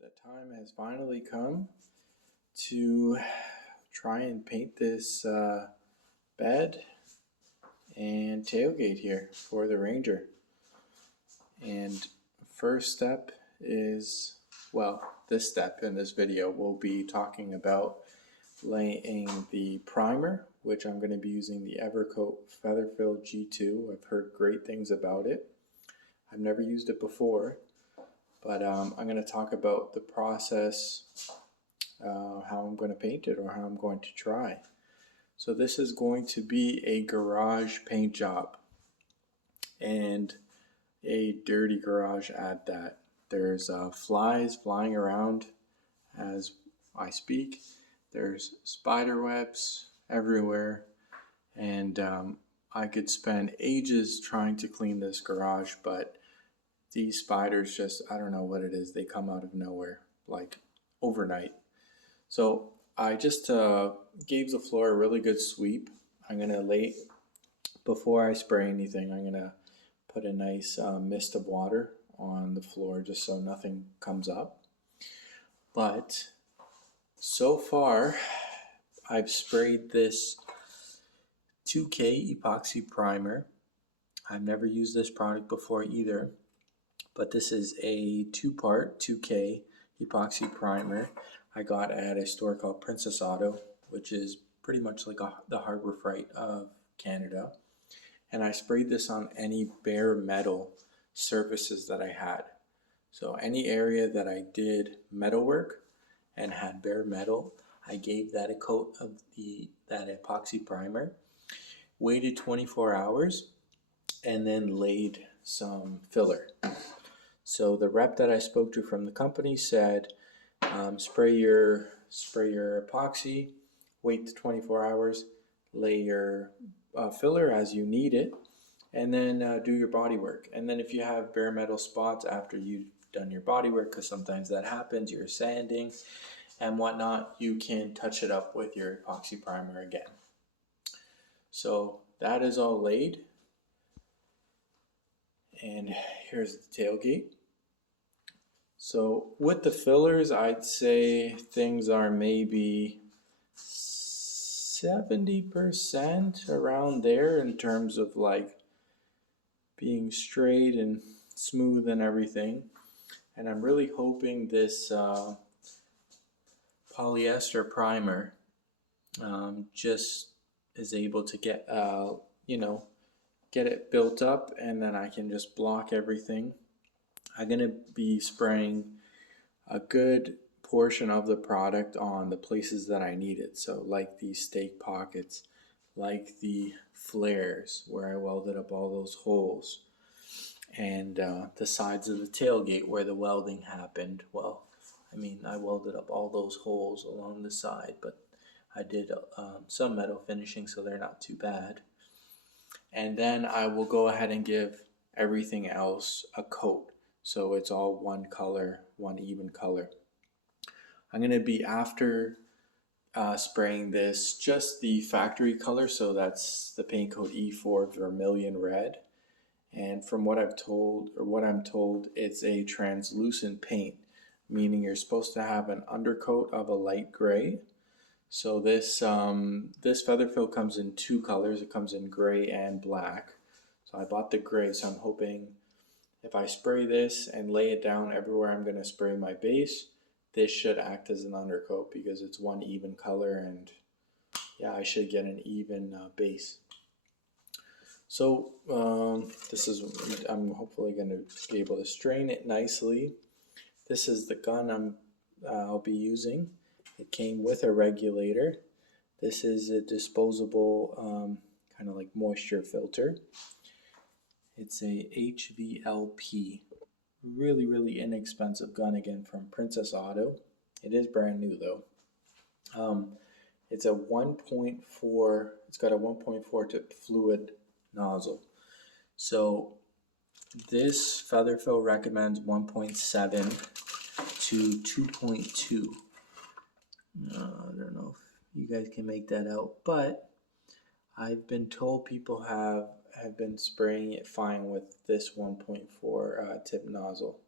The time has finally come to try and paint this bed and tailgate here for the Ranger. And first step is, well, this step in this video we'll be talking about laying the primer, which I'm going to be using the Evercoat Featherfill G2. I've heard great things about it. I've never used it before, but I'm going to talk about the process, how I'm going to paint it or how I'm going to try. So this is going to be a garage paint job, and a dirty garage at that. There's flies flying around as I speak. There's spider webs everywhere, and I could spend ages trying to clean this garage, but these spiders just, I don't know what it is, they come out of nowhere, like overnight. So I just gave the floor a really good sweep. I'm going to lay, before I spray anything, I'm going to put a nice mist of water on the floor just so nothing comes up. But so far, I've sprayed this 2K epoxy primer. I've never used this product before either, but this is a two-part 2K epoxy primer I got at a store called Princess Auto, which is pretty much like the Harbor Freight of Canada. And I sprayed this on any bare metal surfaces that I had. So any area that I did metalwork and had bare metal, I gave that a coat of that epoxy primer, waited 24 hours, and then laid some filler. So the rep that I spoke to from the company said, spray your epoxy, wait 24 hours, lay your filler as you need it, and then do your body work. And then if you have bare metal spots after you've done your body work, because sometimes that happens, you're sanding and whatnot, you can touch it up with your epoxy primer again. So that is all laid, and here's the tailgate. So with the fillers, I'd say things are maybe 70% around there in terms of like being straight and smooth and everything. And I'm really hoping this polyester primer just is able to get get it built up, and then I can just block everything. I'm going to be spraying a good portion of the product on the places that I need it. So like these stake pockets, like the flares where I welded up all those holes, and the sides of the tailgate where the welding happened. Well, I mean, I welded up all those holes along the side, but I did some metal finishing, so they're not too bad. And then I will go ahead and give everything else a coat, so it's all one color, one even color. I'm going to be, after spraying this, just the factory color, so that's the paint code E4 Vermilion Red. And from what I'm told, it's a translucent paint, meaning you're supposed to have an undercoat of a light gray. So this Featherfill comes in two colors. It comes in gray and black. So I bought the gray, so I'm hoping if I spray this and lay it down everywhere I'm going to spray my base, this should act as an undercoat because it's one even color, and yeah, I should get an even base. So I'm hopefully going to be able to strain it nicely. This is the gun I'll be using. It came with a regulator. This is a disposable kind of like moisture filter. It's a HVLP. Really, really inexpensive gun, again, from Princess Auto. It is brand new though. It's a 1.4, it's got a 1.4 tip fluid nozzle. So this Featherfill recommends 1.7 to 2.2. I don't know if you guys can make that out, but I've been told people have been spraying it fine with this 1.4 tip nozzle.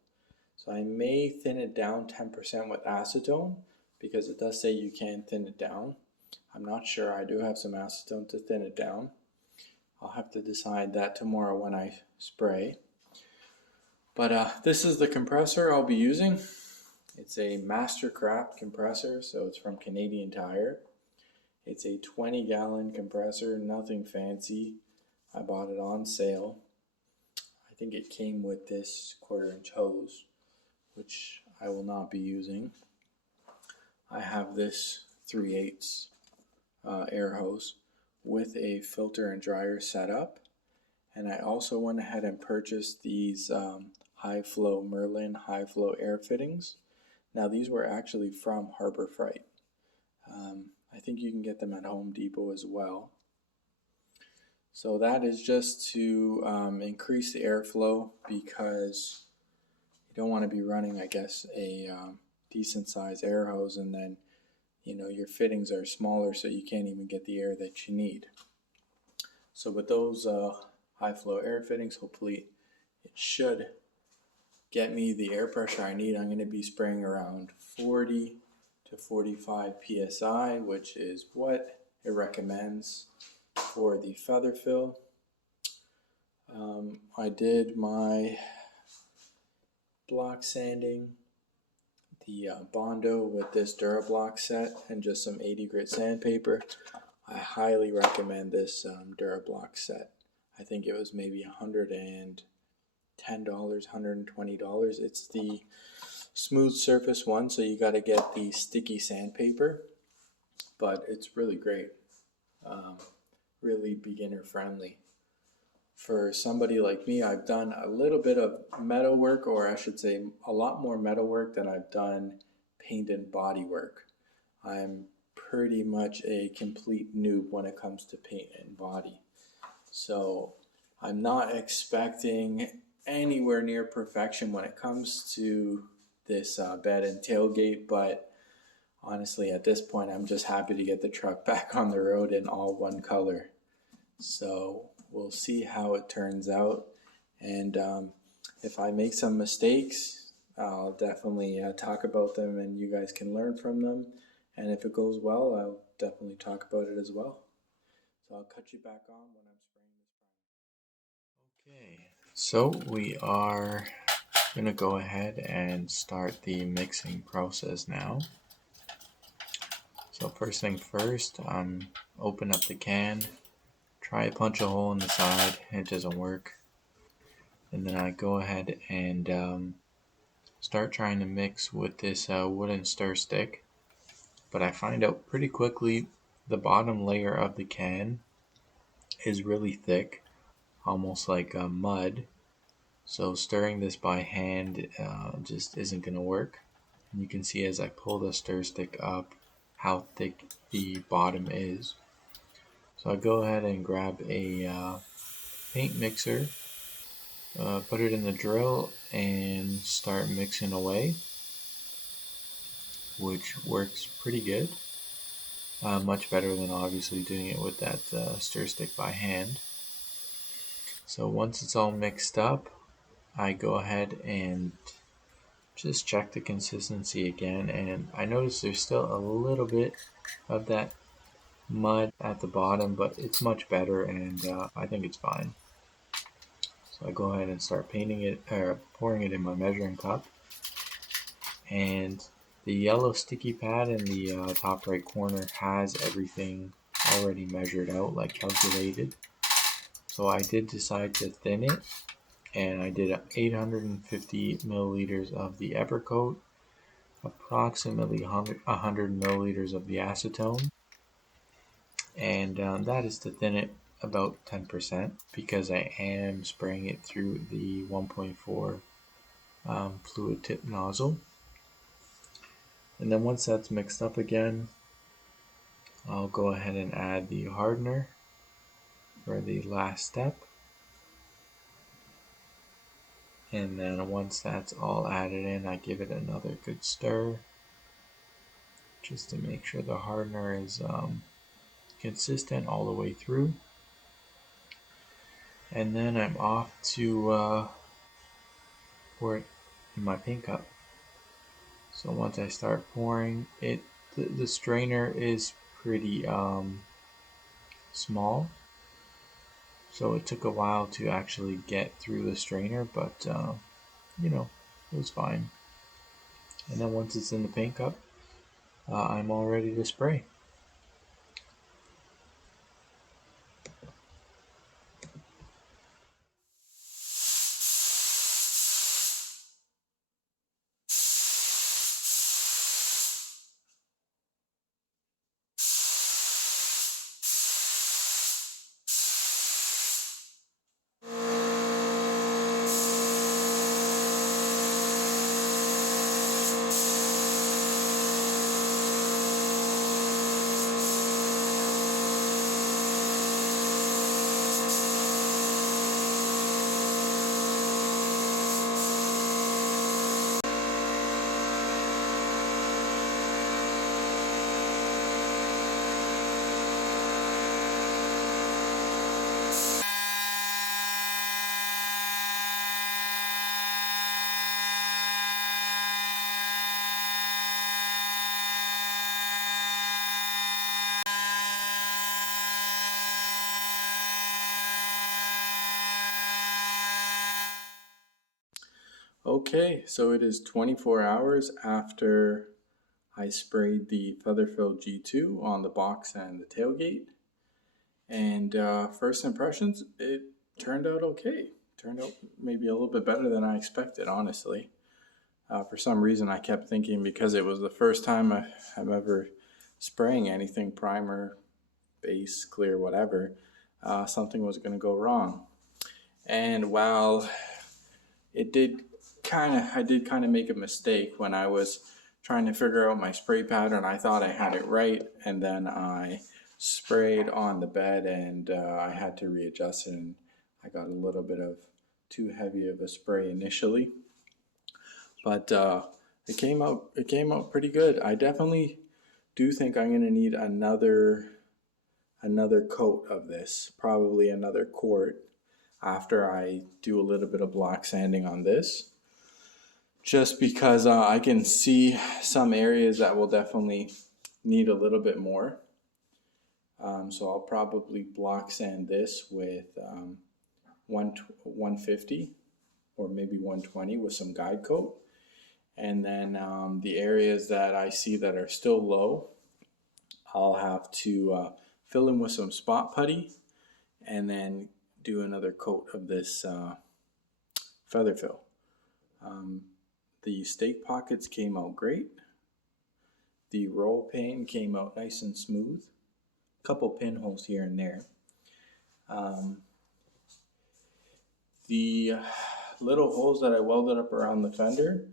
So I may thin it down 10% with acetone because it does say you can thin it down. I'm not sure. I do have some acetone to thin it down. I'll have to decide that tomorrow when I spray. But this is the compressor I'll be using. It's a Mastercraft compressor, so it's from Canadian Tire. It's a 20-gallon compressor, nothing fancy. I bought it on sale. I think it came with this 1/4-inch hose, which I will not be using. I have this 3/8 air hose with a filter and dryer setup. And I also went ahead and purchased these high flow Merlin high flow air fittings. Now these were actually from Harbor Freight. I think you can get them at Home Depot as well. So that is just to increase the airflow because you don't want to be running, I guess, a decent sized air hose and then your fittings are smaller so you can't even get the air that you need. So with those high flow air fittings, hopefully it should get me the air pressure I need. I'm going to be spraying around 40 to 45 psi, which is what it recommends for the feather fill. I did my block sanding, the Bondo with this Durablock set and just some 80 grit sandpaper. I highly recommend this Durablock set. I think it was maybe $110, $120. It's the smooth surface one, so you got to get the sticky sandpaper, but it's really great. Really beginner friendly. For somebody like me, I've done a little bit of metal work, or I should say a lot more metal work than I've done paint and body work. I'm pretty much a complete noob when it comes to paint and body. So I'm not expecting anywhere near perfection when it comes to this bed and tailgate, but honestly at this point I'm just happy to get the truck back on the road in all one color. So we'll see how it turns out, and if I make some mistakes I'll definitely talk about them and you guys can learn from them, and if it goes well I'll definitely talk about it as well. So I'll cut you back on when I'm spraying this. Okay, so we are going to go ahead and start the mixing process now. So first thing first, open up the can, try to punch a hole in the side, it doesn't work. And then I go ahead and start trying to mix with this wooden stir stick. But I find out pretty quickly the bottom layer of the can is really thick, almost like mud. So stirring this by hand just isn't going to work. And you can see as I pull the stir stick up how thick the bottom is. So I go ahead and grab a paint mixer, put it in the drill and start mixing away, which works pretty good. Much better than obviously doing it with that stir stick by hand. So once it's all mixed up, I go ahead and just check the consistency again, and I notice there's still a little bit of that mud at the bottom, but it's much better, and I think it's fine. So I go ahead and start painting it, or pouring it in my measuring cup, and the yellow sticky pad in the top right corner has everything already measured out, like calculated. So I did decide to thin it, and I did 850 milliliters of the Evercoat, approximately 100 milliliters of the acetone, and that is to thin it about 10% because I am spraying it through the 1.4 fluid tip nozzle. And then once that's mixed up again, I'll go ahead and add the hardener for the last step. And then once that's all added in, I give it another good stir just to make sure the hardener is consistent all the way through. And then I'm off to pour it in my paint cup. So once I start pouring it, the strainer is pretty small, so it took a while to actually get through the strainer, but it was fine. And then once it's in the paint cup, I'm all ready to spray. Okay, so it is 24 hours after I sprayed the Featherfill G2 on the box and the tailgate. And first impressions, it turned out okay. Turned out maybe a little bit better than I expected, honestly. For some reason, I kept thinking because it was the first time I'm ever spraying anything, primer, base, clear, whatever, something was going to go wrong. And while I did kind of make a mistake when I was trying to figure out my spray pattern. I thought I had it right, and then I sprayed on the bed, and I had to readjust it, and I got a little bit of too heavy of a spray initially, but it came out pretty good. I definitely do think I'm going to need another coat of this, probably another quart, after I do a little bit of block sanding on this, just because I can see some areas that will definitely need a little bit more. So I'll probably block sand this with 150 or maybe 120 with some guide coat. And then the areas that I see that are still low, I'll have to fill in with some spot putty and then do another coat of this Featherfill. The stake pockets came out great. The roll paint came out nice and smooth. A couple pinholes here and there. The little holes that I welded up around the fender,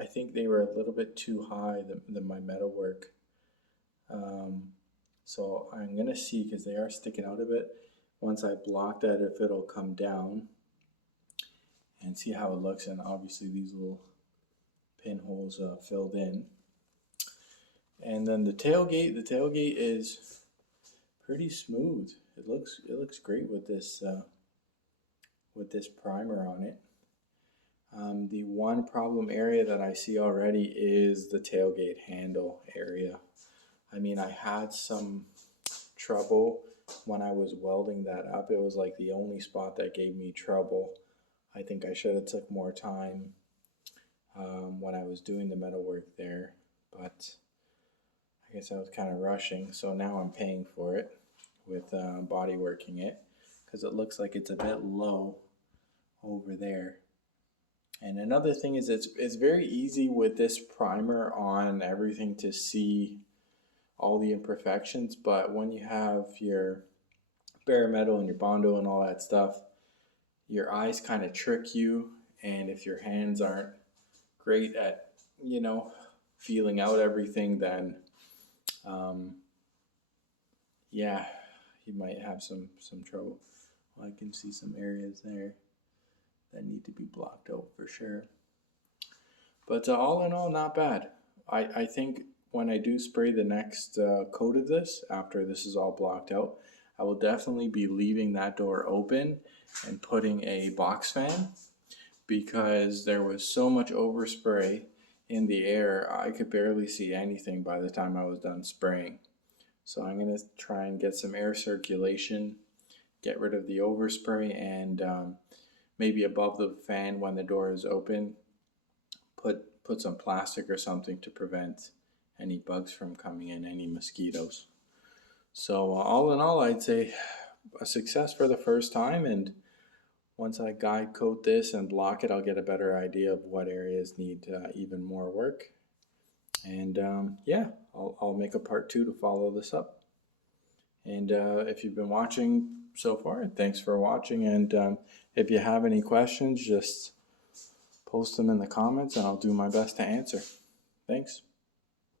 I think they were a little bit too high than my metalwork. So I'm gonna see, because they are sticking out a bit, once I block that, if it'll come down, and see how it looks. And obviously these little pinholes filled in. And then the tailgate is pretty smooth. It looks great with this primer on it. The one problem area that I see already is the tailgate handle area. I mean, I had some trouble when I was welding that up. It was like the only spot that gave me trouble. I think I should have took more time when I was doing the metalwork there, but I guess I was kind of rushing. So now I'm paying for it with body working it, because it looks like it's a bit low over there. And another thing is it's very easy with this primer on everything to see all the imperfections, but when you have your bare metal and your Bondo and all that stuff, your eyes kind of trick you, and if your hands aren't great at, feeling out everything, then yeah, you might have some trouble. Well, I can see some areas there that need to be blocked out for sure. But all in all, not bad. I think when I do spray the next coat of this, after this is all blocked out, I will definitely be leaving that door open and putting a box fan, because there was so much overspray in the air, I could barely see anything by the time I was done spraying. So I'm going to try and get some air circulation, get rid of the overspray, and maybe above the fan when the door is open, put some plastic or something to prevent any bugs from coming in, any mosquitoes. So all in all, I'd say a success for the first time, and once I guide coat this and block it, I'll get a better idea of what areas need even more work. And yeah, I'll make a part 2 to follow this up. And if you've been watching so far, thanks for watching. And if you have any questions, just post them in the comments and I'll do my best to answer. Thanks.